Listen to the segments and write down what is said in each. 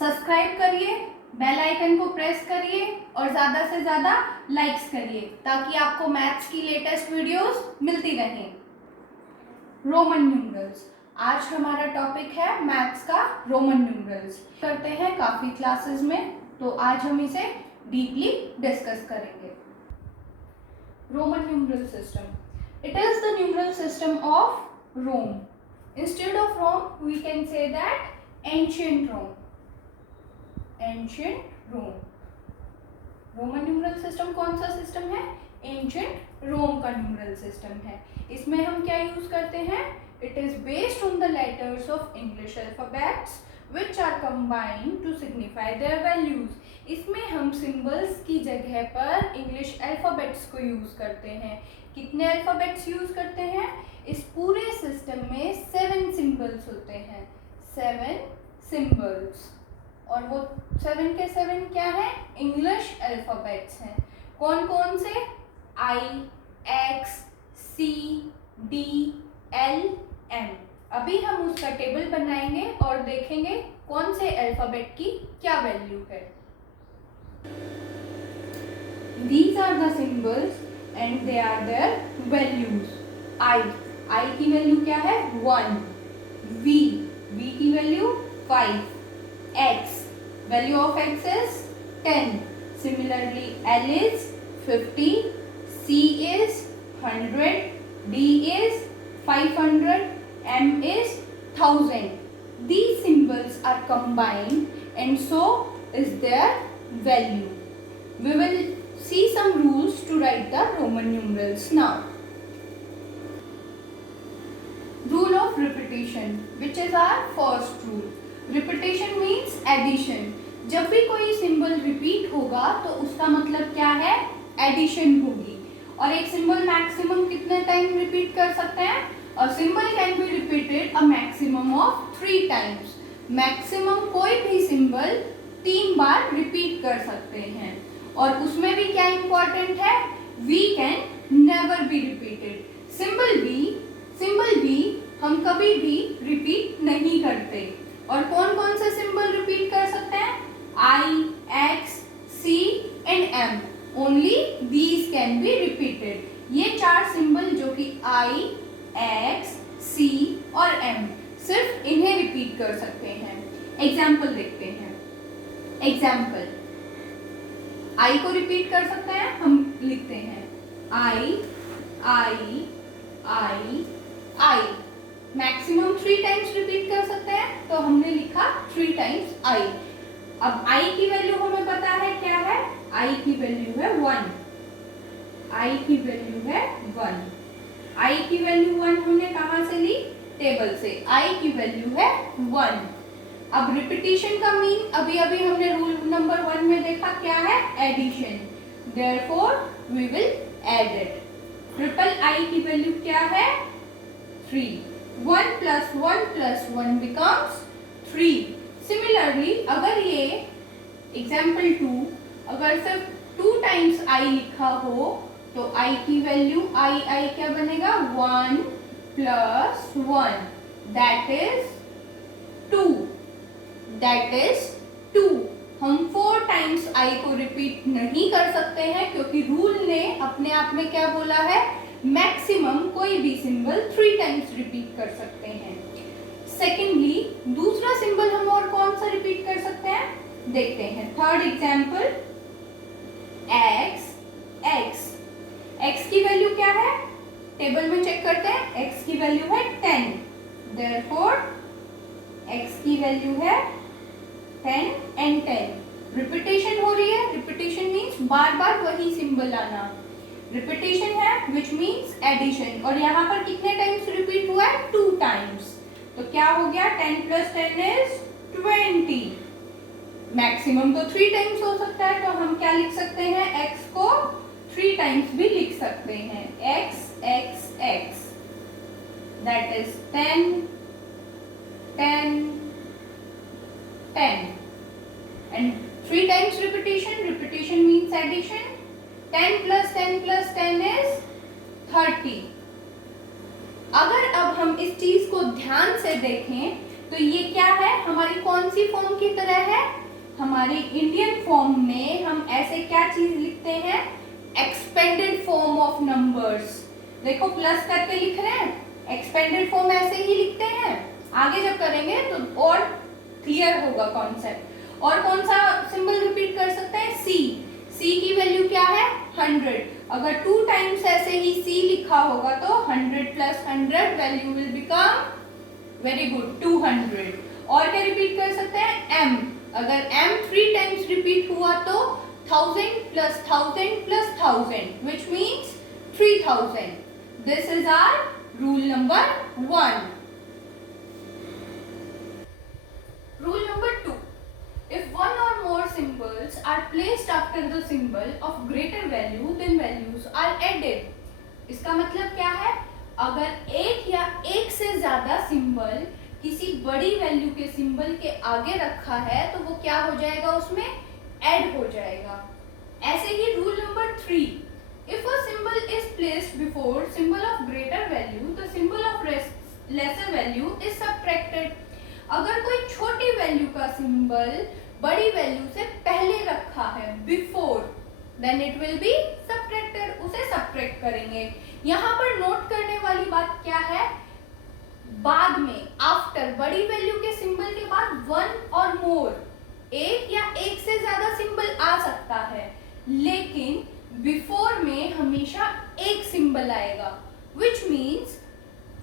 Subscribe करिए, bell icon को press करिए और ज़्यादा से ज़्यादा लाइक्स करिए ताकि आपको मैथ्स की लेटेस्ट वीडियोस मिलती रहें। रोमन न्यूमरल्स, आज हमारा टॉपिक है मैथ्स का रोमन न्यूमरल्स। करते हैं काफ़ी क्लासेस में, तो आज हम इसे डीपली डिस्कस करेंगे। Roman numeral system, it is the numeral system of Rome. Instead of Rome, we can say that ancient Rome. Ancient Rome. Roman numeral system कौन सा सिस्टम है? एंशिएंट रोम का न्यूमरल सिस्टम है। इसमें हम क्या यूज करते हैं? It is based on the letters of English alphabets which are combined to signify their values. इसमें हम सिंबल्स की जगह पर इंग्लिश अल्फाबेट्स को यूज करते हैं। कितने अल्फाबेट्स यूज करते हैं? इस पूरे सिस्टम में 7 सिंबल्स होते हैं। 7 सिंबल्स, और वो 7 के 7 क्या है? इंग्लिश अल्फाबेट्स हैं। कौन कौन से? I, X, C, D, L, M। अभी हम उसका टेबल बनाएंगे और देखेंगे कौन से अल्फाबेट की क्या वैल्यू है। These are the symbols and they are their values. I की वैल्यू क्या है? 1। V की value 5। X, value of X is 10. Similarly, L is 50, C is 100, D is 500, M is 1000. These symbols are combined and so is their value. We will see some rules to write the Roman numerals now. Rule of repetition, which is our first rule. Repetition means addition. जब भी कोई symbol repeat होगा तो उसका मतलब क्या है? Addition होगी। और एक सिंबल मैक्सिमम कितने टाइम रिपीट कर सकते हैं? A symbol can be repeated a maximum of 3 times. Maximum कोई भी सिंबल 3 बार रिपीट कर सकते हैं। और उसमें भी क्या इंपॉर्टेंट है? V can never be repeated. Symbol भी हम कभी भी रिपीट नहीं करते। और कौन कौन से सिंबल रिपीट कर सकते हैं? I, X, C and M. Only these can be repeated. ये 4 सिंबल जो कि I, X, C और M, सिर्फ इन्हें रिपीट कर सकते हैं। एग्जाम्पल देखते हैं। एग्जाम्पल, I को रिपीट कर सकते हैं, हम लिखते हैं I। मैक्सिमम 3 टाइम्स रिपीट कर सकते हैं, तो हमने लिखा 3 टाइम्स I। अब I की वैल्यू हमें पता है क्या है? I की वैल्यू है 1। I की वैल्यू है 1। I की वैल्यू 1 हमने कहाँ से ली? टेबल से। I की वैल्यू है 1। अब रिपीटिशन का मीन अभी हमने रूल नंबर 1 में देखा क्या है? Addition. Therefore we will add it. Triple I की वैल्यू क्या है? 3। 1 plus 1 plus 1 becomes 3. Similarly, अगर ये एग्जाम्पल 2 अगर सिर्फ 2 टाइम्स I लिखा हो तो I की वैल्यू I क्या बनेगा? 1 plus 1 that is 2। हम 4 टाइम्स I को रिपीट नहीं कर सकते हैं क्योंकि रूल ने अपने आप में क्या बोला है? मैक्सिमम कोई भी सिंबल 3 टाइम्स रिपीट कर सकते हैं। सेकेंडली, दूसरा सिंबल हम और कौन सा रिपीट कर सकते हैं? देखते हैं। थर्ड एग्जाम्पल, X की वैल्यू क्या है? टेबल में चेक करते हैं। X की वैल्यू है 10। Therefore X की वैल्यू है 10 and 10। रिपीटेशन हो रही है। रिपीटेशन मीन्स बार बार वही सिंबल आना। रिपीटेशन है which means एडिशन। और यहाँ पर कितने टाइम्स रिपीट हुआ है? 2 टाइम्स। तो क्या हो गया? 10 plus 10 is 20। मैक्सिमम तो 3 टाइम्स हो सकता है, तो हम क्या लिख सकते हैं? X को 3 टाइम्स भी लिख सकते हैं। X that is 10 and 3 times repetition means addition। 10 plus 10 plus 10 is 30। अगर अब हम इस चीज को ध्यान से देखें तो ये क्या है, हमारी कौन सी फॉर्म की तरह है, हमारी इंडियन फॉर्म में हम ऐसे क्या चीज लिखते हैं, एक्सपेंडेड फॉर्म ऑफ नंबर्स। देखो प्लस करके लिख रहे हैं, एक्सपेंडेड फॉर्म ऐसे ही लिखते हैं, आगे जब करेंगे तो और क्लियर होगा कॉन्सेप्ट। और कौन सा सिंबल रिपीट कर सकते हैं, सी। सी की वैल्यू क्या है, 100। अगर 2 टाइम्स ऐसे ही सी लिखा होगा तो 100 plus 100 value will become, very good, 200। और क्या रिपीट कर सकते हैं, एम। अगर एम 3 टाइम्स रिपीट हुआ तो 1000 plus 1000 plus 1000 which means 3000। This is our rule number 1। Rule number 2. If one or more symbols are placed after the symbol of greater value, then values are added. इसका मतलब क्या है, अगर एक या एक से ज्यादा सिंबल किसी बड़ी वैल्यू के सिंबल के आगे रखा है तो वो क्या हो जाएगा, उसमें ऐड हो जाएगा। ऐसे ही rule number 3. If a symbol is placed before symbol of greater value, the symbol of lesser value is subtracted. अगर कोई छोटी वैल्यू का सिंबल बड़ी वैल्यू से पहले रखा है, before, then it will be subtracted, उसे सब्ट्रैक्ट करेंगे। यहाँ पर नोट करने वाली बात क्या है, बाद में, आफ्टर, बड़ी वैल्यू के सिंबल के बाद 1 और मोर, एक या एक से ज्यादा सिंबल आ सकता है, लेकिन बिफोर में हमेशा एक सिंबल आएगा, विच मीन्स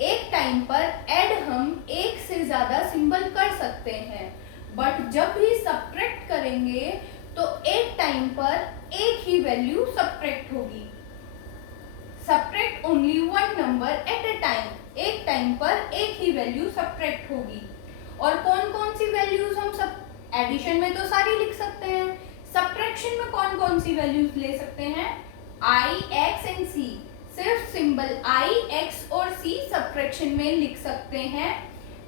एक टाइम पर ऐड हम एक से ज्यादा सिंबल कर सकते हैं, बट जब भी सब्ट्रैक्ट करेंगे तो एक टाइम पर एक ही वैल्यू सब्ट्रैक्ट होगी। Subtract only 1 number at a time, एक टाइम पर एक ही वैल्यू सब्ट्रैक्ट होगी। और कौन कौन सी वैल्यूज हम सब, एडिशन में तो सारी लिख सकते हैं, सब्ट्रैक्शन में कौन कौन सी वैल्यूज ले सकते हैं, आई, एक्स एंड सी। सिर्फ सिंबल आई, एक्स और सी सब्ट्रैक्शन में लिख सकते हैं,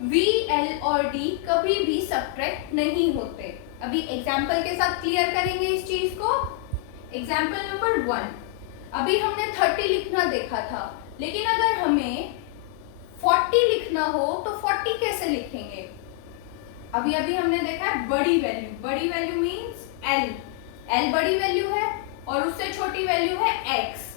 वी, एल और डी कभी भी सब्ट्रैक्ट नहीं होते। अभी एग्जाम्पल के साथ क्लियर करेंगे इस चीज को। एग्जाम्पल नंबर 1, अभी हमने 30 लिखना देखा था, लेकिन अगर हमें 40 लिखना हो तो 40 कैसे लिखेंगे। अभी अभी हमने देखा है बड़ी वैल्यू, बड़ी वैल्यू मीन्स एल, एल बड़ी वैल्यू है और उससे छोटी वैल्यू है एक्स।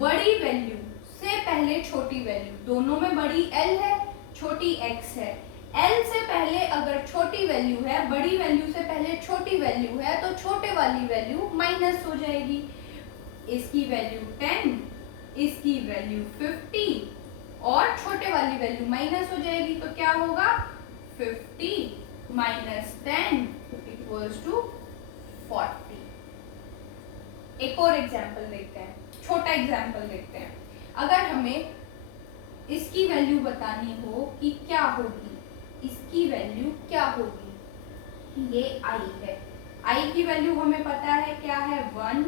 बड़ी वैल्यू से पहले छोटी वैल्यू, दोनों में बड़ी एल है, छोटी एक्स है। एल से पहले अगर छोटी वैल्यू है, बड़ी वैल्यू से पहले छोटी वैल्यू है, तो छोटे वाली वैल्यू माइनस हो जाएगी। इसकी वैल्यू 10, इसकी वैल्यू 50 और छोटे वाली वैल्यू माइनस हो जाएगी, तो क्या होगा, 50 माइनस 10 इक्वल्स टू 40। एक और एग्जाम्पल देखते हैं, छोटा एग्जाम्पल देखते हैं। अगर हमें इसकी वैल्यू बतानी हो कि क्या होगी, इसकी वैल्यू क्या होगी, ये आई है, आई की वैल्यू हमें पता है क्या है 1,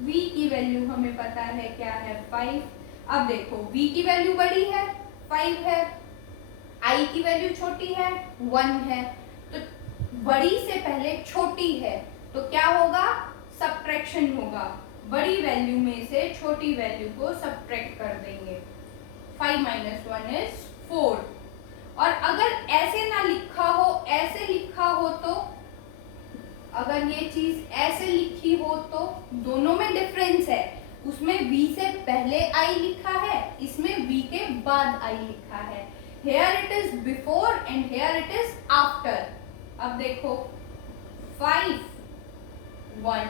v की वैल्यू हमें पता है क्या है 5। अब देखो v की वैल्यू बड़ी है 5 है, i की वैल्यू छोटी है 1 है, तो बड़ी से पहले छोटी है तो क्या होगा, सब्ट्रैक्शन होगा, बड़ी वैल्यू में से छोटी वैल्यू को सब्ट्रैक्ट कर देंगे। 5 minus 1 is 4। और अगर ऐसे ना लिखा हो, ऐसे लिखा हो तो, अगर ये चीज ऐसे लिखी हो तो दोनों में डिफरेंस है, उसमें v से पहले i लिखा है, इसमें v के बाद i लिखा है। Here it is before and here it is after। अब देखो 5 1।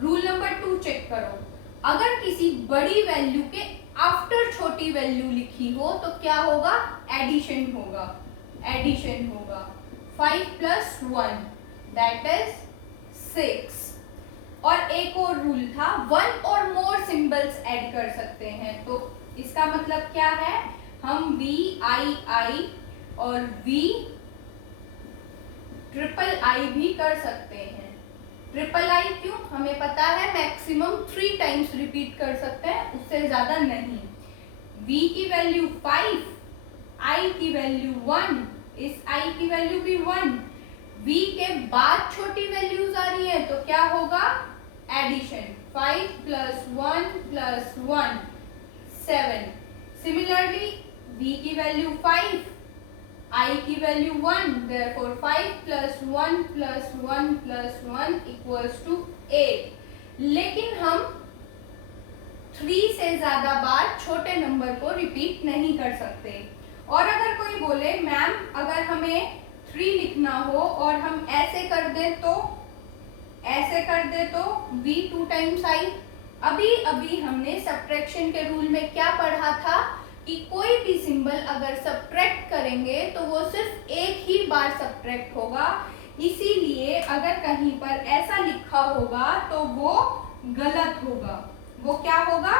रूल नंबर 2 चेक करो, अगर किसी बड़ी वैल्यू के आफ्टर छोटी वैल्यू लिखी हो तो क्या होगा, एडिशन होगा, एडिशन होगा। 5 plus 1 that is 6। और एक और रूल था, 1 और मोर सिंबल्स ऐड कर सकते हैं, तो इसका मतलब क्या है, हम V I I और V ट्रिपल I भी कर सकते हैं। ट्रिपल I क्यों, हमें पता है मैक्सिमम 3 टाइम्स रिपीट कर सकते हैं, उससे ज्यादा नहीं। V की वैल्यू 5, I की वैल्यू 1, इस I की वैल्यू भी 1, V के बाद छोटी वैल्यूज आ रही है तो क्या होगा, addition. 5 plus 1 plus 1 7। Similarly V की वैल्यू 5, I की value 1, therefore 5 plus 1 plus 1 plus 1 equals to 8। लेकिन हम 3 से ज्यादा बार छोटे नंबर को रिपीट नहीं कर सकते। और अगर कोई बोले मैम अगर हमें 3 लिखना हो और हम ऐसे कर दे तो v 2 times i। अभी अभी हमने सब्ट्रैक्शन के रूल में क्या पढ़ा था कि कोई भी सिंबल अगर सब्ट्रैक्ट करेंगे तो वो सिर्फ एक ही बार सब्ट्रैक्ट होगा, इसीलिए अगर कहीं पर ऐसा लिखा होगा तो वो गलत होगा। वो क्या होगा?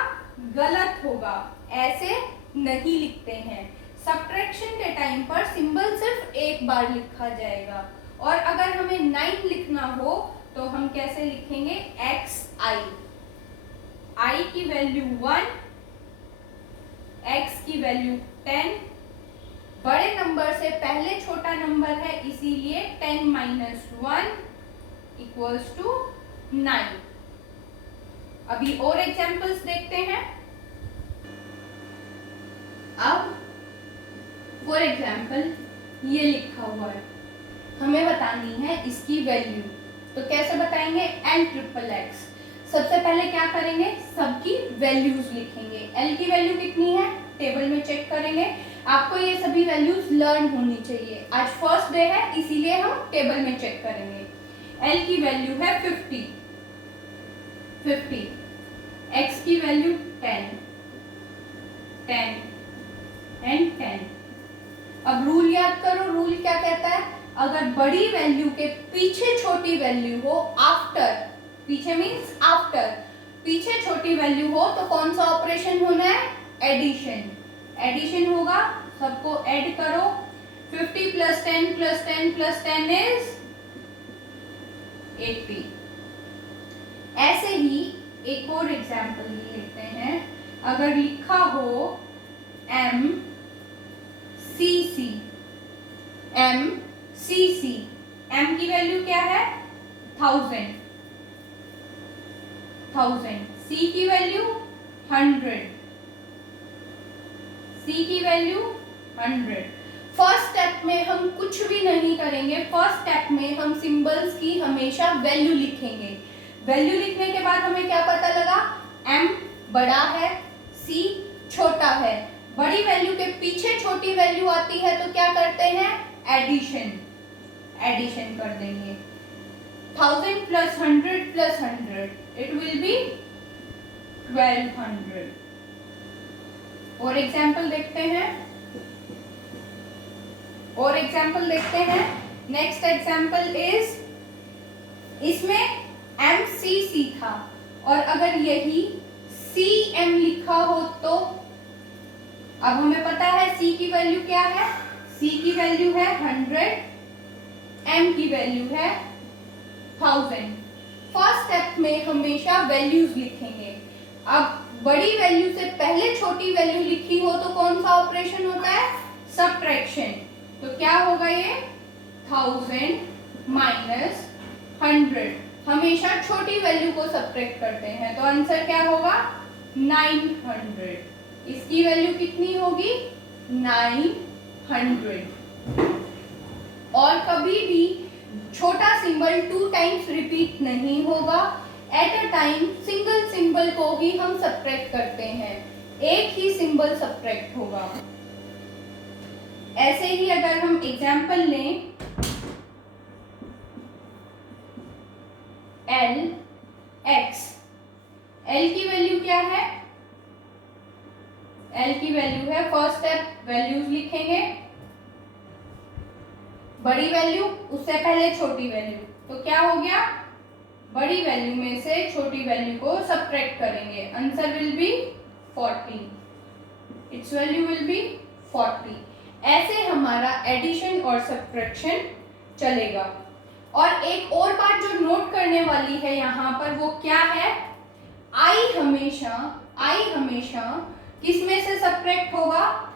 गलत होगा, ऐसे नहीं लिखते हैं। सब्ट्रैक्शन के टाइम पर सिंबल सिर्फ एक बार लिखा जाएगा। और अगर हमें 9 लिखना हो तो हम कैसे लिखेंगे? xi, i की वैल्यू 1, x की वैल्यू 10। बड़े नंबर से पहले छोटा नंबर है इसीलिए 10 minus 1 equals to 9। अभी और एग्जांपल्स देखते हैं। अब फॉर एग्जांपल ये लिखा हुआ है, हमें बतानी है इसकी वैल्यू। तो कैसे बताएंगे? l triple x। सबसे पहले क्या करेंगे? सबकी वैल्यूज लिखेंगे। l की वैल्यू कितनी है टेबल में चेक करेंगे। आपको ये सभी वैल्यूज लर्न होनी चाहिए। आज फर्स्ट डे है इसीलिए हम टेबल में चेक करेंगे। l की वैल्यू है 50, x की वैल्यू 10 एंड 10। अब रूल याद करो। रूल क्या कहता है? अगर बड़ी वैल्यू के पीछे छोटी वैल्यू हो, आफ्टर, पीछे मीन्स आफ्टर, पीछे छोटी वैल्यू हो तो कौन सा ऑपरेशन होना है? एडिशन। एडिशन होगा, सबको ऐड करो। 50 plus 10 plus 10 plus 10 is 80। ऐसे ही एक और एग्जाम्पल लेते हैं। अगर लिखा हो MCC, M की वैल्यू क्या है? 1000, C की वैल्यू 100, फर्स्ट स्टेप में हम कुछ भी नहीं करेंगे। फर्स्ट स्टेप में हम सिंबल्स की हमेशा वैल्यू लिखेंगे। वैल्यू लिखने के बाद हमें क्या पता लगा? M बड़ा है, C छोटा है। बड़ी वैल्यू के पीछे छोटी वैल्यू आती है तो क्या करते हैं? एडिशन कर देंगे। 1000 plus 100 plus 100 it will be 1200। और एग्जाम्पल देखते हैं। नेक्स्ट एग्जाम्पल इज, इसमें MCC था और अगर यही CM लिखा हो तो अब हमें पता है C की वैल्यू क्या है? C की वैल्यू है 100, M की वैल्यू है 1000। फर्स्ट स्टेप में हमेशा वैल्यूज लिखेंगे। अब बड़ी वैल्यू से पहले छोटी वैल्यू लिखी हो तो कौन सा ऑपरेशन होता है? सब्ट्रैक्शन। तो क्या होगा ये? 1000 minus 100। हमेशा छोटी वैल्यू को सब्ट्रैक्ट करते हैं तो आंसर क्या होगा? 900। इसकी वैल्यू कितनी होगी? 900। और कभी भी छोटा सिंबल 2 टाइम्स रिपीट नहीं होगा। At a time single symbol को ही हम सब्ट्रैक्ट करते हैं, एक ही सिंबल सब्ट्रैक्ट होगा। ऐसे ही अगर हम एग्जाम्पल लें, L की वैल्यू क्या है? L की वैल्यू है, फर्स्ट स्टेप वैल्यूज लिखेंगे। बड़ी वैल्यू उससे पहले छोटी वैल्यू, तो क्या हो गया? बड़ी वैल्यू में से छोटी वैल्यू को सब्ट्रैक्ट करेंगे। Answer will be 40। It's value will be 40। ऐसे हमारा एडिशन और सब्ट्रैक्शन चलेगा। और एक और बात जो नोट करने वाली है यहाँ पर वो क्या है? I हमेशा किस में से सब्ट्रैक्ट होगा?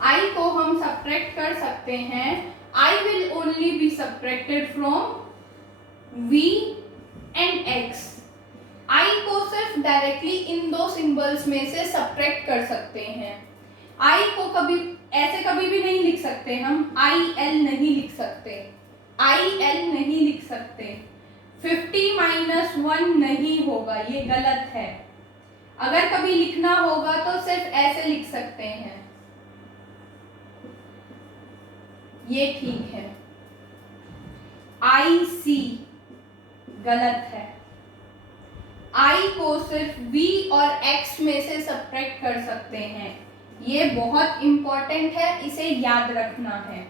I को हम सब्ट्रैक्ट कर सकते हैं। I will only be subtracted from V and X। I को सिर्फ डायरेक्टली इन दो सिंबल्स में से सब्ट्रैक्ट कर सकते हैं। आई को कभी ऐसे कभी भी नहीं लिख सकते हम, आई एल नहीं लिख सकते, आई एल नहीं लिख सकते। 50 माइनस 1 नहीं होगा, ये गलत है। अगर कभी लिखना होगा तो सिर्फ ऐसे लिख सकते हैं, ये ठीक है। आई सी गलत है। आई को सिर्फ v और x में से सब्ट्रैक्ट कर सकते हैं, ये बहुत इंपॉर्टेंट है, इसे याद रखना है।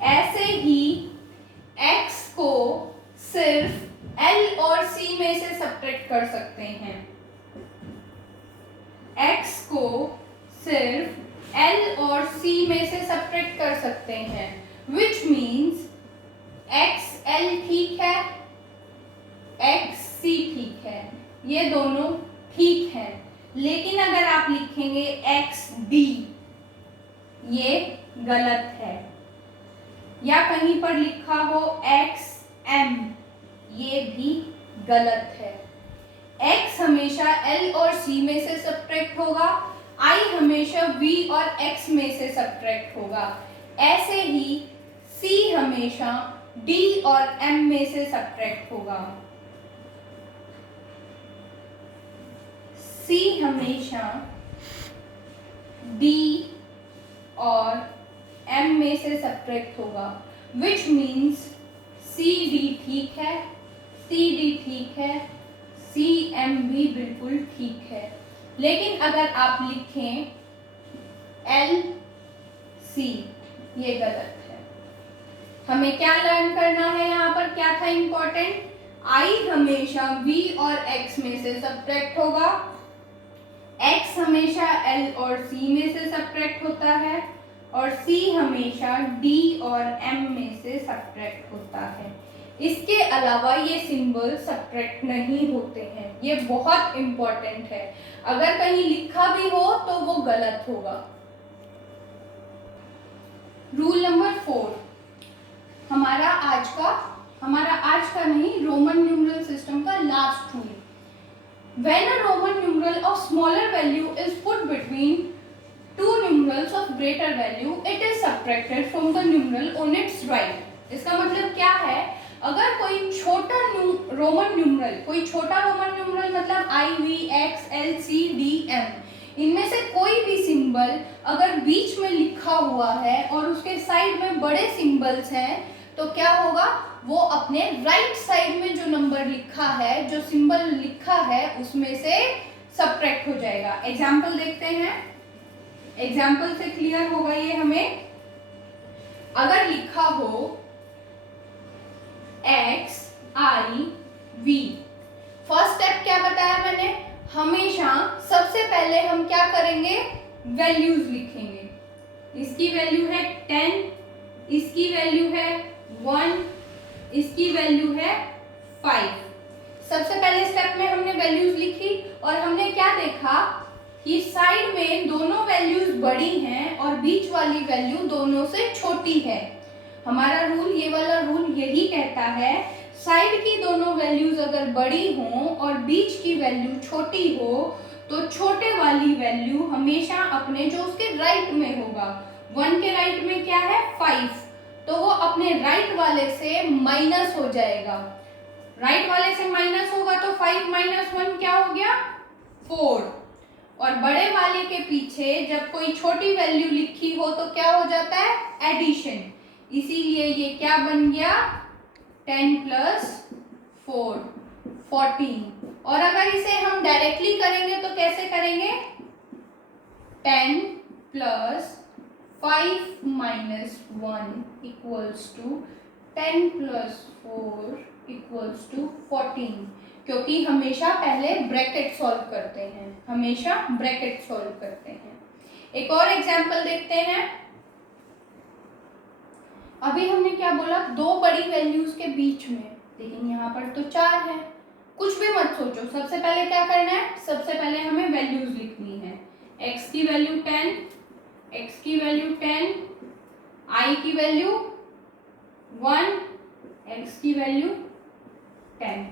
ऐसे ही x को सिर्फ l और c में से सब्ट्रैक्ट कर सकते हैं, x को सिर्फ l और c में से सब्ट्रैक्ट कर सकते हैं, which means x l ठीक है, x c ठीक है, ये दोनों ठीक है। लेकिन अगर आप लिखेंगे x d, ये गलत है। या कहीं पर लिखा हो x m, ये भी गलत है। x हमेशा l और c में से सब्ट्रैक्ट होगा, i हमेशा v और x में से सब्ट्रैक्ट होगा। ऐसे ही c हमेशा d और m में से सब्ट्रैक्ट होगा। c हमेशा d और m में से सब्ट्रैक्ट होगा, which means c d ठीक है, c d ठीक है, c m भी बिल्कुल ठीक है। लेकिन अगर आप लिखें l c, ये गलत है। हमें क्या लर्न करना है यहाँ पर, क्या था इम्पोर्टेंट, i हमेशा v और x में से सब्ट्रैक्ट होगा, x हमेशा l और c में से सब्ट्रैक्ट होता है, और c हमेशा d और m में से सब्ट्रैक्ट होता है। इसके अलावा ये सिंबल सब्ट्रैक्ट नहीं होते हैं, ये बहुत इंपॉर्टेंट है। अगर कहीं लिखा भी हो तो वो गलत होगा। रूल नंबर 4, हमारा आज का नहीं, रोमन न्यूमरल सिस्टम का last rule. When a Roman numeral of smaller value is put between two numerals of greater value, it is subtracted from the numeral on its right. इसका मतलब क्या है, अगर कोई छोटा रोमन न्यूमरल मतलब i, v, x, l, c, d, m, इनमें से कोई भी सिंबल अगर बीच में लिखा हुआ है और उसके साइड में बड़े सिंबल्स हैं, तो क्या होगा, वो अपने राइट साइड में जो नंबर लिखा है, जो सिंबल लिखा है, उसमें से सब्ट्रैक्ट हो जाएगा। एग्जाम्पल देखते हैं, एग्जाम्पल से क्लियर होगा ये हमें। अगर लिखा हो x i v, first step क्या बताया मैंने, हमेशा सबसे पहले हम क्या करेंगे, वैल्यूज लिखेंगे। इसकी वैल्यू है 10, इसकी वैल्यू है 1, इसकी वैल्यू है 5। सबसे पहले स्टेप में हमने वैल्यूज लिखी और हमने क्या देखा कि साइड में दोनों वैल्यूज बड़ी हैं और बीच वाली वैल्यू दोनों से छोटी है। हमारा रूल, ये वाला रूल यही कहता है, साइड की दोनों वैल्यूज अगर बड़ी हों और बीच की वैल्यू छोटी हो तो छोटे वाली वैल्यू हमेशा अपने जो उसके राइट में होगा, 1 के राइट में क्या है 5, तो वो अपने राइट वाले से माइनस हो जाएगा। राइट वाले से माइनस होगा तो 5 माइनस 1 क्या हो गया 4, और बड़े वाले के पीछे जब कोई छोटी वैल्यू लिखी हो तो क्या हो जाता है एडिशन, इसीलिए ये क्या बन गया 10 प्लस 4 14। और अगर इसे हम डायरेक्टली करेंगे तो कैसे करेंगे, 10 plus 5 minus 1 equals to 10 plus 4 equals to 14, क्योंकि हमेशा पहले ब्रैकेट सॉल्व करते हैं, हमेशा ब्रैकेट सॉल्व करते हैं। एक और एग्जांपल देखते हैं। अभी हमने क्या बोला, दो बड़ी वैल्यूज के बीच में, लेकिन यहाँ पर तो 4 है। कुछ भी मत सोचो, सबसे पहले क्या करना है, सबसे पहले हमें वैल्यूज लिखनी है। x की वैल्यू 10, x की वैल्यू 10, i की वैल्यू 1, x की वैल्यू 10।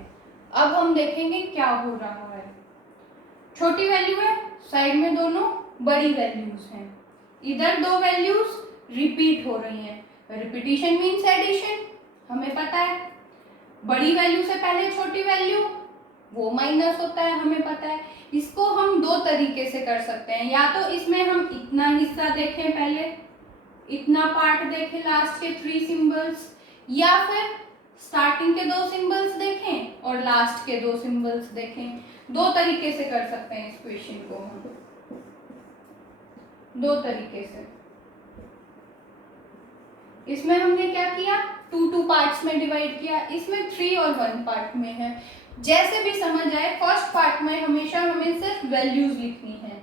अब हम देखेंगे क्या हो रहा है। छोटी वैल्यू है, साइड में दोनों बड़ी वैल्यूज हैं, इधर दो वैल्यूज रिपीट हो रही हैं, रिपीटिशन मीन्स एडिशन, हमें पता है। बड़ी वैल्यू से पहले छोटी वैल्यू वो माइनस होता है, हमें पता है। इसको हम दो तरीके से कर सकते हैं, या तो इसमें हम इतना हिस्सा देखें, पहले इतना पार्ट देखें लास्ट के 3 सिंबल्स, या फिर स्टार्टिंग के 2 सिंबल्स देखें और लास्ट के 2 सिंबल्स देखें। दो तरीके से कर सकते हैं इस क्वेश्चन को हम, दो तरीके से। इसमें हमने क्या किया, 2 पार्ट्स में डिवाइड किया, इसमें 3 और 1 पार्ट में है। जैसे भी समझ आए, फर्स्ट पार्ट में हमेशा हमें सिर्फ वैल्यूज लिखनी है,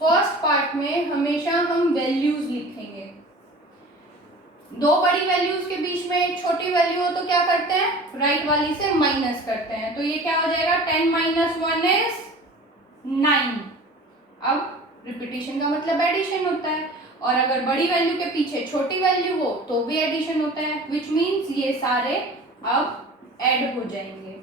फर्स्ट पार्ट में हमेशा हम वैल्यूज लिखेंगे। दो बड़ी वैल्यूज के बीच में एक छोटी वैल्यू हो तो क्या करते हैं, राइट वाली से माइनस करते हैं, तो ये क्या हो जाएगा, 10 - 1 is 9। अब रिपीटिशन का मतलब एडिशन होता है, और अगर बड़ी वैल्यू के पीछे छोटी वैल्यू हो तो भी एडिशन होता है, विच मीन्स ये सारे अब ऐड हो जाएंगे,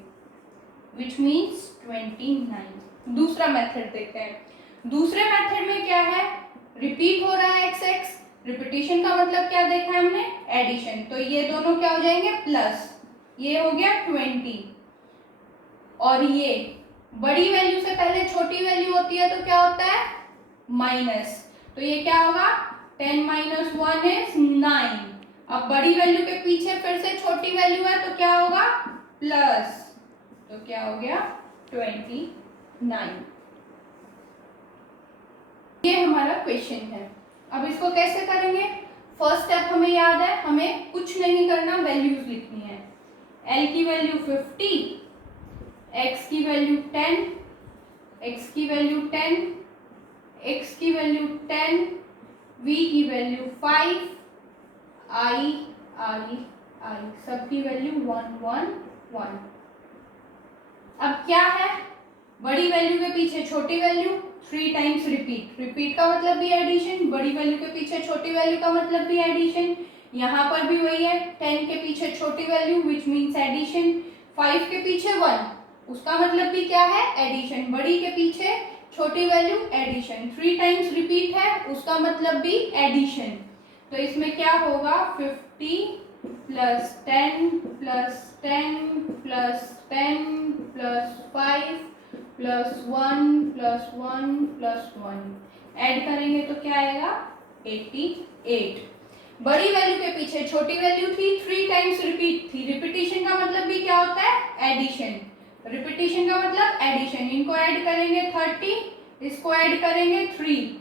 विच मीन्स 29। दूसरा मेथड देखते हैं। दूसरे मेथड में क्या है, रिपीट हो रहा है x, रिपीटिशन का मतलब क्या देखा है हमने, एडिशन, तो ये दोनों क्या हो जाएंगे, प्लस, ये हो गया 20, और ये बड़ी वैल्यू से पहले छोटी वैल्यू होती है तो क्या होता है, माइनस, तो ये क्या होगा, 10 - 1 is 9। अब बड़ी वैल्यू के पीछे फिर से छोटी वैल्यू है तो क्या होगा, प्लस, तो क्या हो गया, 29। ये हमारा क्वेश्चन है। अब इसको कैसे करेंगे, फर्स्ट स्टेप हमें याद है, हमें कुछ नहीं करना, वैल्यूज लिखनी है। L की वैल्यू 50, x की वैल्यू 10, x की वैल्यू 10, x की वैल्यू 10, v की वैल्यू 5, i सबकी वैल्यू 1 1 1। अब क्या है, बड़ी वैल्यू के पीछे छोटी वैल्यू, 3 टाइम्स रिपीट, रिपीट का मतलब भी एडिशन, बड़ी वैल्यू के पीछे छोटी वैल्यू का मतलब भी एडिशन। यहाँ पर भी वही है, 10 के पीछे छोटी वैल्यू विच मीन्स एडिशन, 5 के पीछे 1 उसका मतलब भी क्या है, एडिशन, बड़ी के पीछे छोटी वैल्यू एडिशन, 3 टाइम्स रिपीट है उसका मतलब भी एडिशन। तो इसमें क्या होगा, 50 + 10 + 10 + 10 + 5 + 1 + 1 + 1, ऐड करेंगे तो क्या आएगा, 88। बड़ी वैल्यू के पीछे छोटी वैल्यू थी, 3 टाइम्स रिपीट थी, रिपीटिशन का मतलब भी क्या होता है, एडिशन, रिपीटिशन का मतलब एडिशन। इनको ऐड करेंगे 30, इसको ऐड करेंगे 3,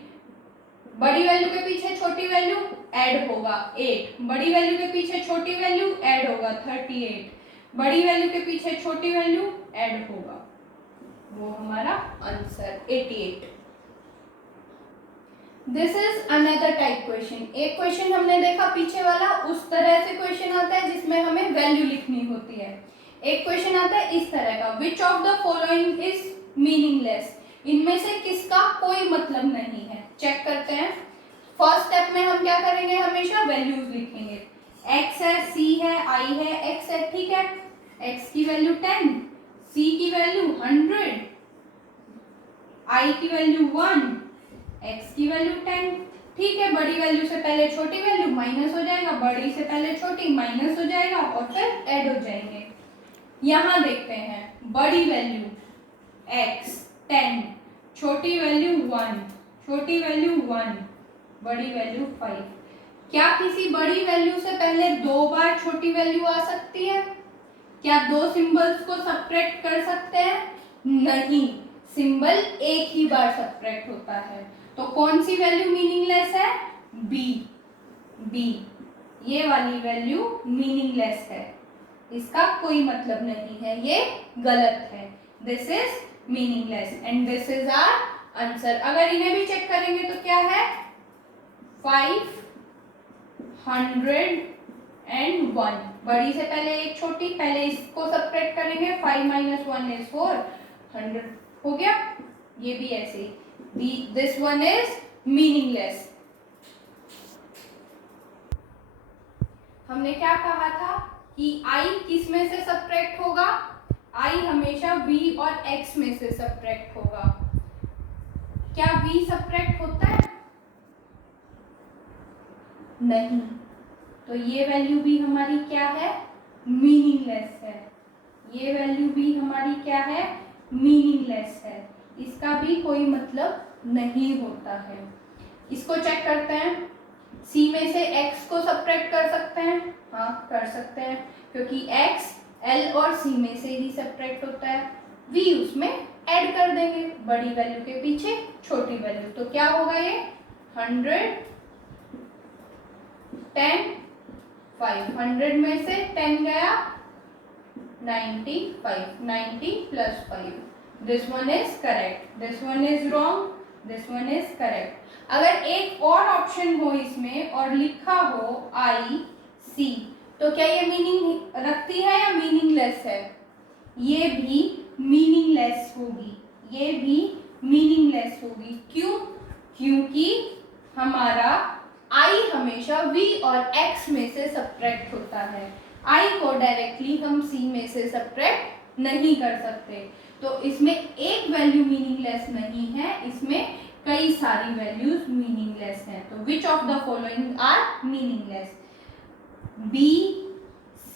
बड़ी वैल्यू के पीछे छोटी वैल्यू ऐड होगा 8, बड़ी वैल्यू के पीछे छोटी वैल्यू ऐड होगा 38, बड़ी वैल्यू के पीछे छोटी वैल्यू ऐड होगा, वो हमारा answer 88। This is another type question. एक क्वेश्चन हमने देखा पीछे वाला, उस तरह से क्वेश्चन आता है जिसमें हमें वैल्यू लिखनी होती है। एक क्वेश्चन आता है इस तरह का, विच of the following is meaningless, इनमें से किसका कोई मतलब नहीं है। चेक करते हैं। फर्स्ट स्टेप में हम क्या करेंगे, हमेशा वैल्यूज लिखेंगे। x है, c है, i है, x है, ठीक है। x की वैल्यू 10, c की वैल्यू 100, i की वैल्यू 1, x की वैल्यू 10, ठीक है। बड़ी वैल्यू से पहले छोटी वैल्यू माइनस हो जाएगा, बड़ी से पहले छोटी माइनस हो जाएगा और फिर ऐड हो जाएंगे। यहां देखते हैं, बड़ी वैल्यू x 10, छोटी वैल्यू 1, छोटी वैल्यू 1, बड़ी वैल्यू 5। क्या किसी बड़ी वैल्यू से पहले 2 बार छोटी वैल्यू आ सकती है? क्या 2 सिंबल्स को सब्ट्रैक्ट कर सकते हैं? नहीं, सिंबल एक ही बार सब्ट्रैक्ट होता है। तो कौन सी वैल्यू मीनिंगलेस है? बी, ये वाली वैल्यू मीनिंगलेस है, इसका कोई मतलब नहीं है, ये गलत है। This is meaningless and this is our answer. अगर इन्हें भी चेक करेंगे तो क्या है, 501, बड़ी से पहले एक छोटी, पहले इसको सब्ट्रैक्ट करेंगे, 5 - 1 is 4, 100 हो गया। ये भी ऐसे ही, दिस वन इज मीनिंगलेस। हमने क्या कहा था कि i किस में से सब्ट्रैक्ट होगा? i हमेशा v और x में से सब्ट्रैक्ट होगा। क्या v सब्ट्रैक्ट होता है? नहीं, तो ये वैल्यू भी हमारी क्या है, मीनिंगलेस है। ये वैल्यू भी हमारी क्या है, मीनिंगलेस है, इसका भी कोई मतलब नहीं होता है। इसको चेक करते हैं, c में से x को सब्ट्रैक्ट कर सकते हैं, हाँ कर सकते हैं, क्योंकि x l और c में से ही सब्ट्रैक्ट होता है। v उसमें ऐड कर देंगे, बड़ी वैल्यू के पीछे छोटी वैल्यू, तो क्या होगा ये 100 10 5, 100 में से 10 गया 95, 90 plus 5, this one is correct, this one is wrong, this one is correct। अगर एक और ऑप्शन हो इसमें और लिखा हो आई सी, तो क्या ये मीनिंग रखती है या मीनिंगलेस है, ये भी मीनिंगलेस होगी, ये भी मीनिंगलेस होगी। क्यों, क्योंकि हमारा आई हमेशा v और x में से सब्ट्रैक्ट होता है, i को डायरेक्टली हम c में से सब्ट्रैक्ट नहीं कर सकते, तो इसमें एक वैल्यू मीनिंगलेस नहीं है, इसमें कई सारी वैल्यूज मीनिंगलेस हैं। तो which of the following are meaningless, b c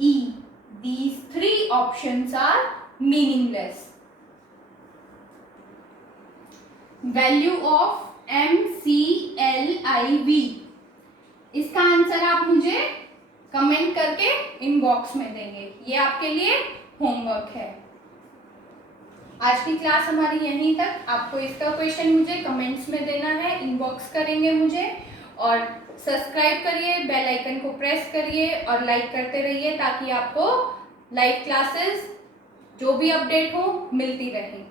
e, these three options are meaningless। Value of MCLIV, इसका आंसर आप मुझे कमेंट करके इनबॉक्स में देंगे, ये आपके लिए होमवर्क है। आज की क्लास हमारी यहीं तक, आपको इसका क्वेश्चन मुझे कमेंट्स में देना है, इनबॉक्स करेंगे मुझे, और सब्सक्राइब करिए, बेल आइकन को प्रेस करिए और लाइक करते रहिए ताकि आपको लाइव क्लासेस जो भी अपडेट हो मिलती रहे।